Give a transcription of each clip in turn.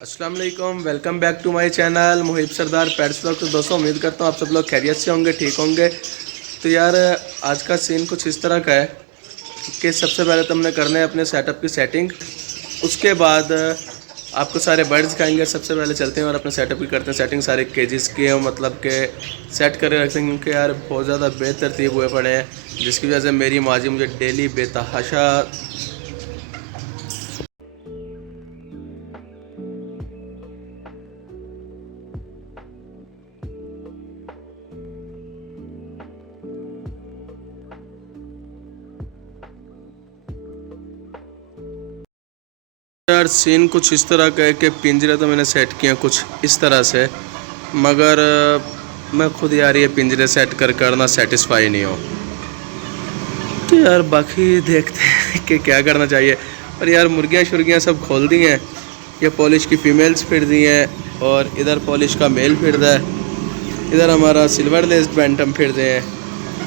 अस्सलाम वालेकुम, welcome back to my channel Muhib Sardar pets vlog. तो दोस्तों उम्मीद करता हूँ आप सब लोग खैरियत से होंगे, ठीक होंगे। तो यार आज का सीन कुछ इस तरह का है कि सबसे पहले तो हमने करना है अपने सेटअप की सेटिंग। उसके बाद आपको सारे बर्ड्स दिखाएंगे। सबसे पहले चलते हैं और अपने सेटअप की करते हैं सेटिंग। सारे केजेस के मतलब के सेट करके रखते हैं क्योंकि यार बहुत ज़्यादा बेतरतीब हुए पड़े हैं, जिसकी वजह से मेरी माँ जी मुझे डेली बेतहाशा यार सीन कुछ इस तरह का है कि पिंजरे तो मैंने सेट किया कुछ इस तरह से, मगर मैं खुद यार ये पिंजरे सेट कर करना सेटिस्फाई नहीं हूँ। तो यार बाकी देखते हैं कि क्या करना चाहिए। और यार मुर्गियाँ शुर्गियाँ सब खोल दी हैं, ये पॉलिश की फ़ीमेल्स फिर दी हैं और इधर पॉलिश का मेल फिर रहा है। इधर हमारा सिल्वर लेस्ड बैंटम फिर दे हैं,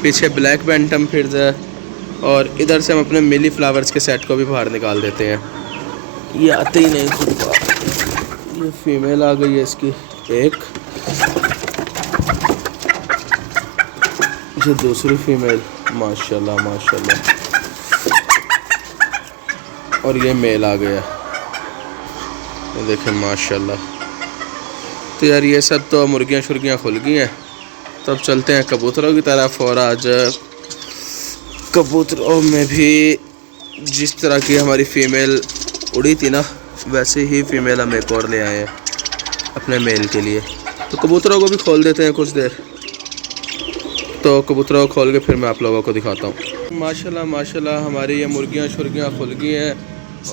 पीछे ब्लैक बैंटम फिर रहा है और इधर से हम अपने मिली फ्लावर्स के सेट को भी बाहर निकाल देते हैं। ये आते ही नहीं खुद को। ये फीमेल आ गई है इसकी एक, ये दूसरी फीमेल माशाल्लाह माशाल्लाह, और ये मेल आ गया, ये देखें माशाल्लाह। तो यार ये सब तो मुर्गियाँ शुर्गियाँ खुल गई हैं। तो अब चलते हैं कबूतरों की तरफ। और आज कबूतरों में भी जिस तरह की हमारी फ़ीमेल उड़ी थी ना, वैसे ही फीमेल हम एक और ले आए हैं अपने मेल के लिए। तो कबूतरों को भी खोल देते हैं कुछ देर। तो कबूतरों को खोल के फिर मैं आप लोगों को दिखाता हूँ। माशाल्लाह माशाल्लाह हमारी ये मुर्गियाँ शुर्गियाँ खुल गई हैं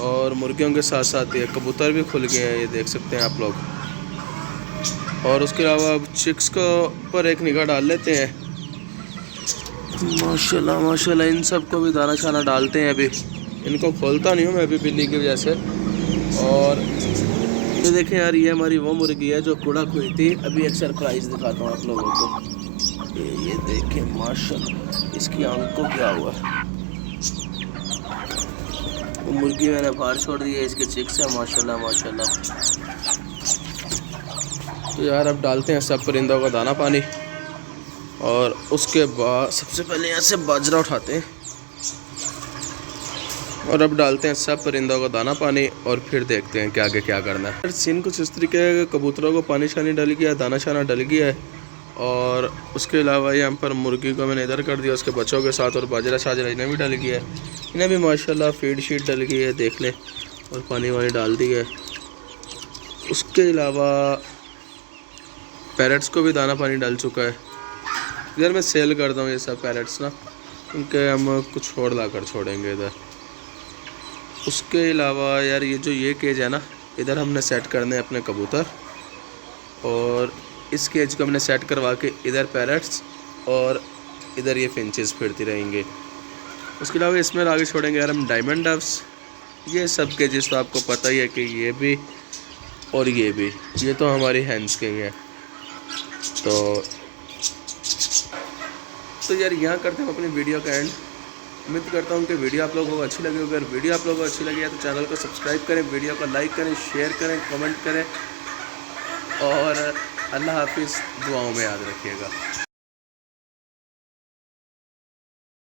और मुर्गियों के साथ साथ ये कबूतर भी खुल गए हैं, ये देख सकते हैं आप लोग। और उसके अलावा अब चिक्स को पर एक निगाह डाल लेते हैं। माशाल्लाह माशाल्लाह इन सब को भी दाना शाना डालते हैं। अभी इनको खोलता नहीं हूँ मैं अभी बिल्ली की वजह से। और ये देखें यार ये हमारी वो मुर्गी है जो कुड़क हुई थी। अभी एक सरप्राइज़ दिखाता हूँ आप लोगों को। ये देखें माशाल्लाह इसकी आंख को क्या हुआ। वो मुर्गी मैंने बाहर छोड़ दी है, इसके चिक्स है माशाल्लाह माशाल्लाह। तो यार अब डालते हैं सब परिंदों का दाना पानी और उसके बाद सबसे पहले यहाँ से बाजरा उठाते हैं और अब डालते हैं सब परिंदों को दाना पानी और फिर देखते हैं कि आगे क्या करना है। सीन कुछ इस तरीके है, कबूतरों को पानी शानी डल गया, दाना शाना डल गया है। और उसके अलावा यहाँ पर मुर्गी को मैंने इधर कर दिया उसके बच्चों के साथ, और बाजरा शाजरा इन्हें भी डल गया है। इन्हें भी माशाल्लाह फीड शीट डल गई है देख लें, और पानी वानी डाल दिया है। उसके अलावा पैरट्स को भी दाना पानी डल चुका है। इधर मैं सेल करता हूँ ये सब पैरट्स ना, क्योंकि हम कुछ और ला कर छोड़ेंगे इधर। उसके अलावा यार ये जो ये केज है ना, इधर हमने सेट करने हैं अपने कबूतर, और इस केज को हमने सेट करवा के इधर पैरट्स और इधर ये फिंचेस फिरती रहेंगे। उसके अलावा इसमें आगे छोड़ेंगे यार हम डायमंड डव्स। ये सब केजेस तो आपको पता ही है कि ये भी और ये भी, ये तो हमारी हैंड्स के हैं। तो यार यहाँ करते हैं अपनी वीडियो का एंड। उम्मीद करता हूँ कि वीडियो आप लोगों को अच्छी लगी होगी। अगर वीडियो आप लोगों को अच्छी लगी है तो चैनल को सब्सक्राइब करें, वीडियो को लाइक करें, शेयर करें, कमेंट करें, और अल्लाह हाफिज़। दुआओं में याद रखिएगा।